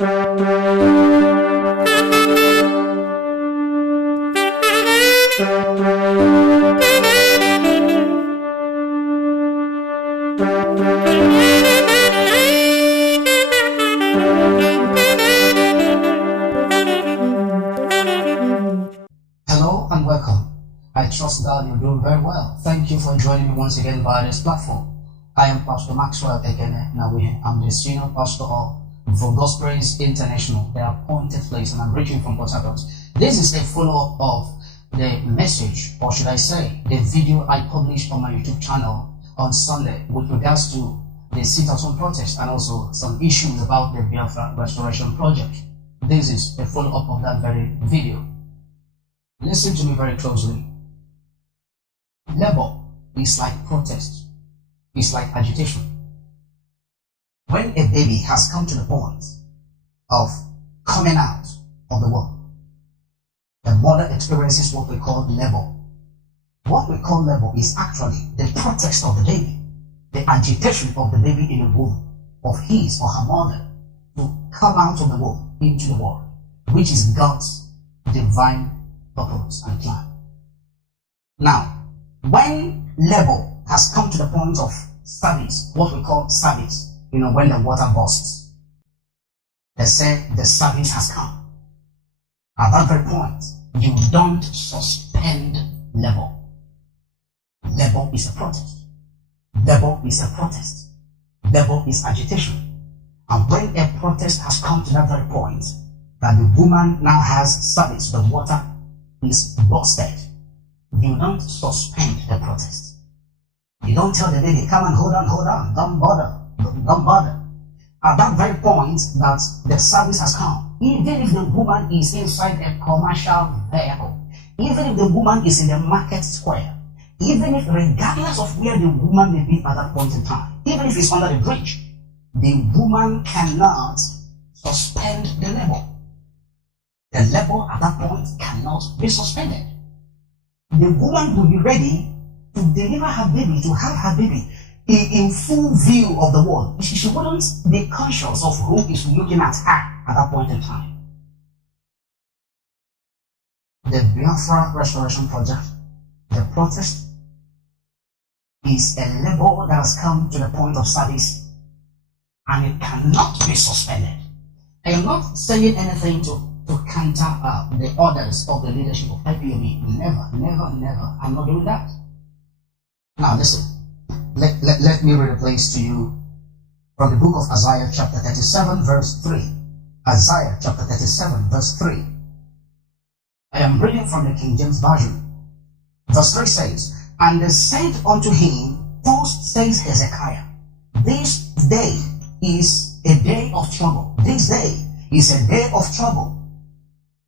Hello and welcome. I trust that you're doing very well. Thank you for joining me once again via this platform. I am Pastor Maxwell E. Nnawuihe. I'm the senior pastor of God's Praise International, the appointed place, and I'm reaching from Port Harcourt. This is a follow-up of the message, or should I say, the video I published on my YouTube channel on Sunday with regards to the sit-at-home protest and also some issues about the Biafra restoration project. This is a follow-up of that very video. Listen to me very closely. Labor is like protest. It's like agitation. When a baby has come to the point of coming out of the womb, the mother experiences what we call labor. What we call labor is actually the protest of the baby, the agitation of the baby in the womb of his or her mother to come out of the womb into the world, which is God's divine purpose and plan. Now, when labor has come to the point of service, what we call service, when the water bursts, they say the service has come. At that very point, you don't suspend labor. Labor is a protest. Labor is a protest. Labor is agitation. And when a protest has come to that very point, that the woman now has service, the water is busted, you don't suspend the protest. You don't tell the baby, come and hold on, don't bother. At that very point that the service has come, even if the woman is inside a commercial vehicle, even if the woman is in the market square, even if regardless of where the woman may be at that point in time, even if it's under the bridge, the woman cannot suspend the labor. The labor at that point cannot be suspended. The woman will be ready to deliver her baby, to have her baby in full view of the world. She wouldn't be conscious of who is looking at her at that point in time. The Biafra restoration project, the protest, is a labor that has come to the point of service, and it cannot be suspended. I am not saying anything to counter the orders of the leadership of IPOB. Never. I'm not doing that. Now listen, let me read a place to you from the book of Isaiah chapter 37 verse 3. Isaiah chapter 37 verse 3. I am reading from the King James Version. Verse 3 says, "And they said unto him, thus says Hezekiah, this day is a day of trouble. This day is a day of trouble."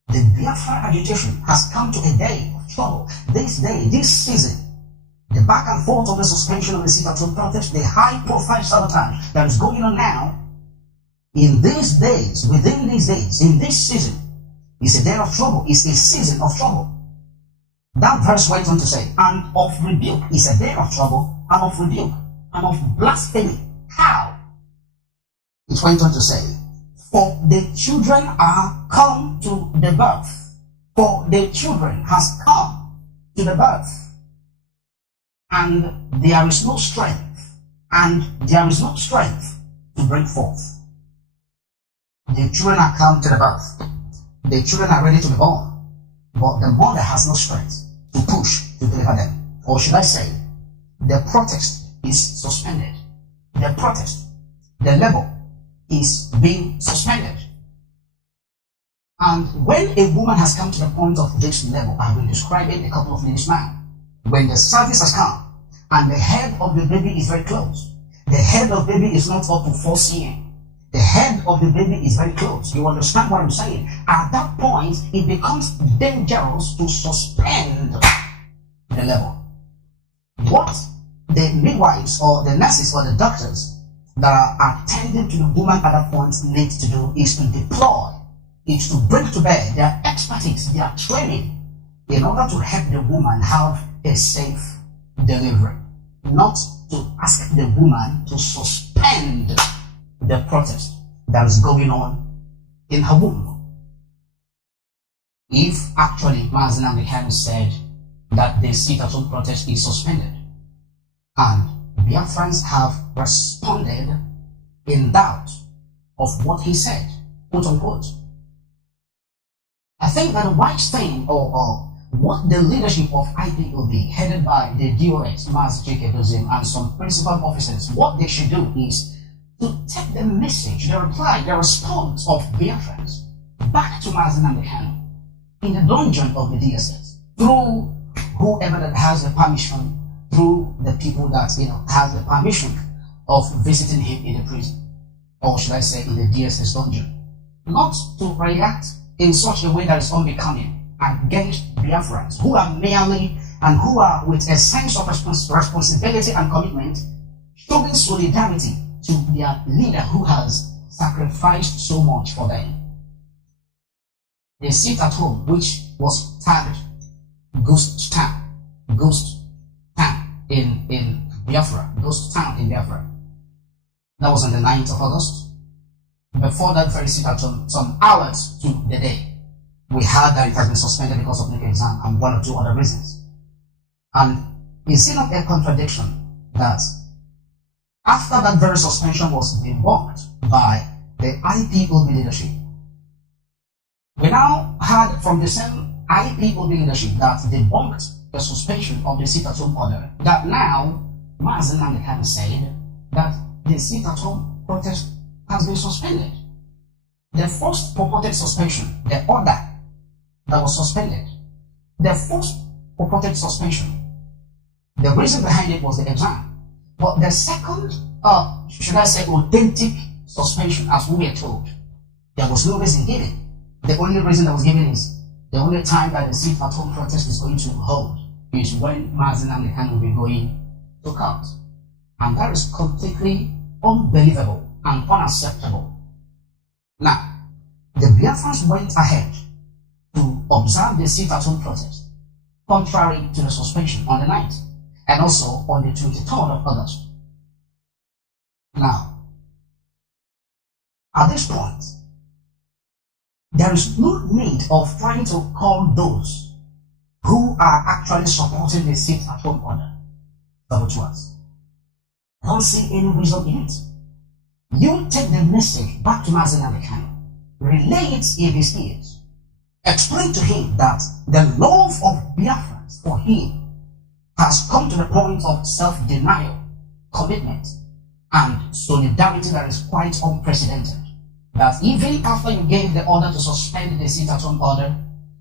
The Biafra agitation has come to a day of trouble. This day, this season, the back and forth of the suspension of the sit-at-home protest, the high-profile sabotage that is going on now, in these days, within these days, in this season, is a day of trouble, is a season of trouble. That verse went on to say, "And of rebuke," is a day of trouble, and of rebuke, and of blasphemy. How? It went on to say, "For the children are come to the birth." For the children has come to the birth. And there is no strength. And there is no strength to bring forth. The children are come to the birth. The children are ready to be born. But the mother has no strength to push to deliver them. Or should I say, the protest is suspended. The protest, the labor, is being suspended. And when a woman has come to the point of this level, I've been describing a couple of minutes now, when the service has come and the head of the baby is very close, the head of the baby is not up to 4 cm, the head of the baby is very close. You understand what I'm saying? At that point, it becomes dangerous to suspend the level. What the midwives or the nurses or the doctors that are attending to the woman at that point need to do is to deploy, is to bring to bear their expertise, their training, in order to help the woman have a safe delivery. Not to ask the woman to suspend the protest that is going on in her womb. If actually Mazi Nnamdi Kanu said that the sit-at-home protest is suspended, and Biafrans have responded in doubt of what he said, quote unquote, I think that the wise thing, or what the leadership of IPOB, headed by the DOS, Mazi J.K. Dozim, and some principal officers, what they should do is to take the message, the reply, the response of Biafrans back to Mazi Nnamdi Kanu in the dungeon of the DSS, through whoever that has the permission, through the people that has the permission of visiting him in the prison, or should I say in the DSS dungeon, not to react in such a way that is unbecoming against Biafrans who are merely and who are with a sense of responsibility and commitment, showing solidarity to their leader who has sacrificed so much for them. They sit at home, which was tagged Ghost Town in Biafra, Ghost Town in Biafra. That was on the 9th of August. Before that very sit at home, some hours to the day, we heard that it has been suspended because of NECO exam and one or two other reasons. And is it not a contradiction that after that very suspension was debunked by the IPOB leadership, we now heard from the same IPOB leadership that debunked the suspension of the sit-at-home order, that now Mazi Nnamdi Kanu said that the sit-at-home protest has been suspended. The first purported suspension, the order that was suspended, the first purported suspension, the reason behind it was the exam. But the second, should I say, authentic suspension, as we were told, there was no reason given. The only reason that was given is the only time that the sit-at-home protest is going to hold is when Mazi Nnamdi Kanu will be going to court. And that is completely unbelievable and unacceptable. Now, the Biafrans went ahead to observe the sit-at-home protest, contrary to the suspension on the 9th, and also on the 23rd of August. Now, at this point, there is no need of trying to call those who are actually supporting the sit-at-home order saboteurs. Don't see any reason in it. You take the message back to Mazi Nnamdi Kanu, relay it in his ears, explain to him that the love of Biafrans for him has come to the point of self-denial, commitment, and solidarity that is quite unprecedented. That even after you gave the order to suspend the sit-at-home order,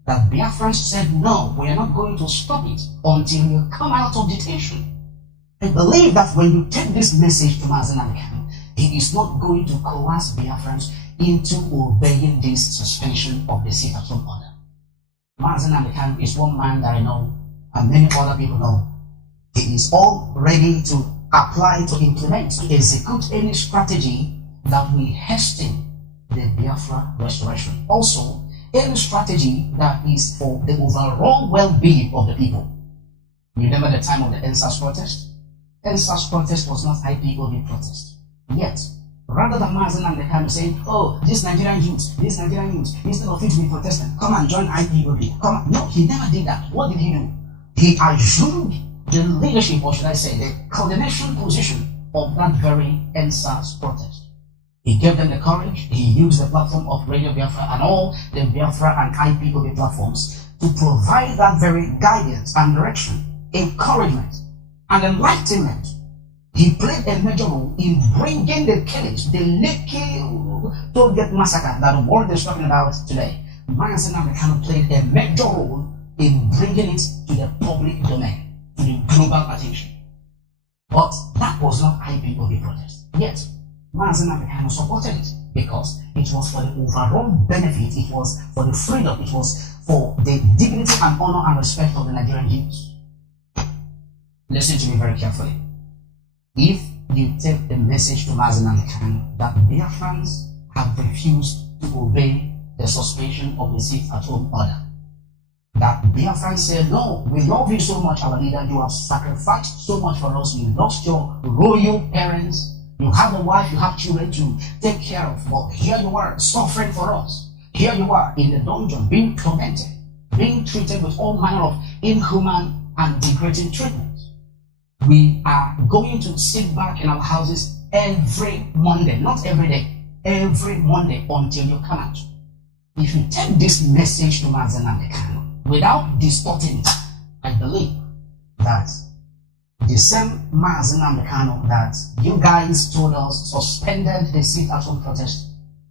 that Biafrans said, no, we are not going to stop it until you come out of detention. I believe that when you take this message to Mazi Nnamdi Kanu, he is not going to coerce Biafrans into obeying this suspension of the sit-at-home order. Mazi Nnamdi Kanu is one man that I know, and many other people know. He is all ready to apply, to implement, to execute any strategy that will hasten the Biafra restoration. Also, any strategy that is for the overall well-being of the people. You remember the time of the NSAS protest? NSAS protest was not IPOB protest. Yet, rather than Mazi Nnamdi Kanu saying, oh, this Nigerian youth, instead of it to be protesting, come and join IPOB. Come on. No, he never did that. What did he do? He assumed the leadership, or should I say, the coordination position of that very NSAS protest. He gave them the courage. He used the platform of Radio Biafra and all the Biafra and IPOB platforms to provide that very guidance and direction, encouragement, and enlightenment. He played a major role in bringing the killings, the Lekki Tollgate massacre that the world is talking about today. Mazi Nnamdi Kanu played a major role in bringing it to the public domain, to the global attention. But that was not IPOB protest. Yet, Mazi Nnamdi Kanu supported it because it was for the overall benefit, it was for the freedom, it was for the dignity and honor and respect of the Nigerian Jews. Listen to me very carefully. If you take the message to Mazi Nnamdi Kanu that Biafrans have refused to obey the suspension of the sit-at-home order, that Biafrans said, no, we love you so much, our leader, you have sacrificed so much for us, you lost your royal parents, you have a wife, you have children to take care of, but here you are suffering for us. Here you are in the dungeon, being tormented, being treated with all manner of inhuman and degrading treatment. We are going to sit back in our houses every Monday, not every day, every Monday until you come out. If you take this message to Maxwell E without distorting it, I believe that the same Maxwell E that you guys told us suspended the sit-at-home protest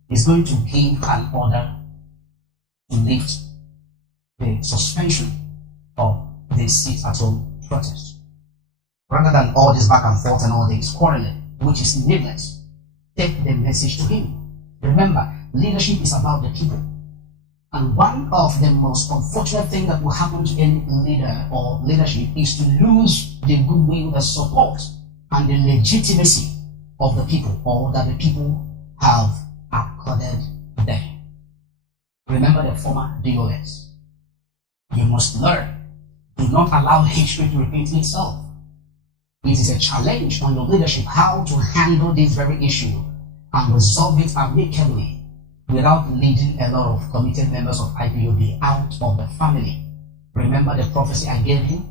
is going to give an order to lift the suspension of the sit-at-home protest. Rather than all this back and forth and all this quarreling, which is needless, take the message to him. Remember, leadership is about the people. And one of the most unfortunate things that will happen to any leader or leadership is to lose the goodwill, the support, and the legitimacy of the people, or that the people have accorded them. Remember the former DOS. You must learn. Do not allow history to repeat itself. It is a challenge on your leadership how to handle this very issue and resolve it amicably without leading a lot of committed members of IPOB out of the family. Remember the prophecy I gave you?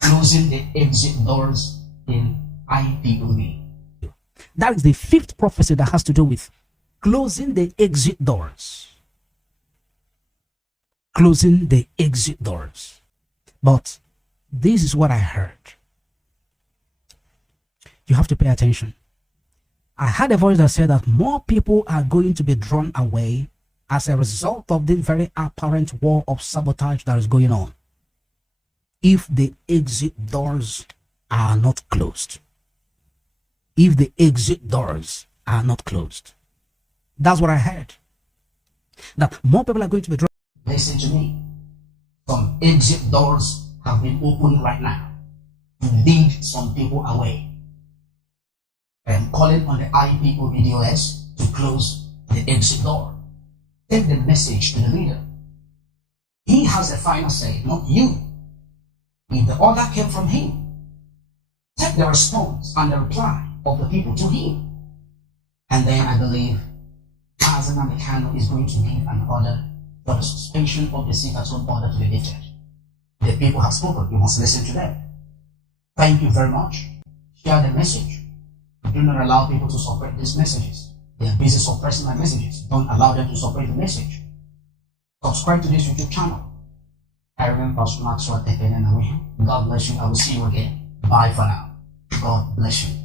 Closing the exit doors in IPOB. That is the fifth prophecy that has to do with closing the exit doors. Closing the exit doors. But this is what I heard. You have to pay attention. I had a voice that said that more people are going to be drawn away as a result of this very apparent war of sabotage that is going on if the exit doors are not closed. If the exit doors are not closed. That's what I heard. That more people are going to be drawn. Listen to me. Some exit doors have been opened right now to lead some people away. I am calling on the IPOBDOS to close the exit door. Take the message to the leader. He has a final say, not you. If the order came from him, take the response and the reply of the people to him. And then I believe Maxwell E is going to give an order for the suspension of the sit-at-home order to be lifted. The people have spoken. You must listen to them. Thank you very much. Share the message. Do not allow people to suppress these messages. They are busy suppressing my messages. Don't allow them to suppress the message. Subscribe to this YouTube channel. I remember Pastor Maxwell E. Nnawuihe. God bless you. I will see you again. Bye for now. God bless you.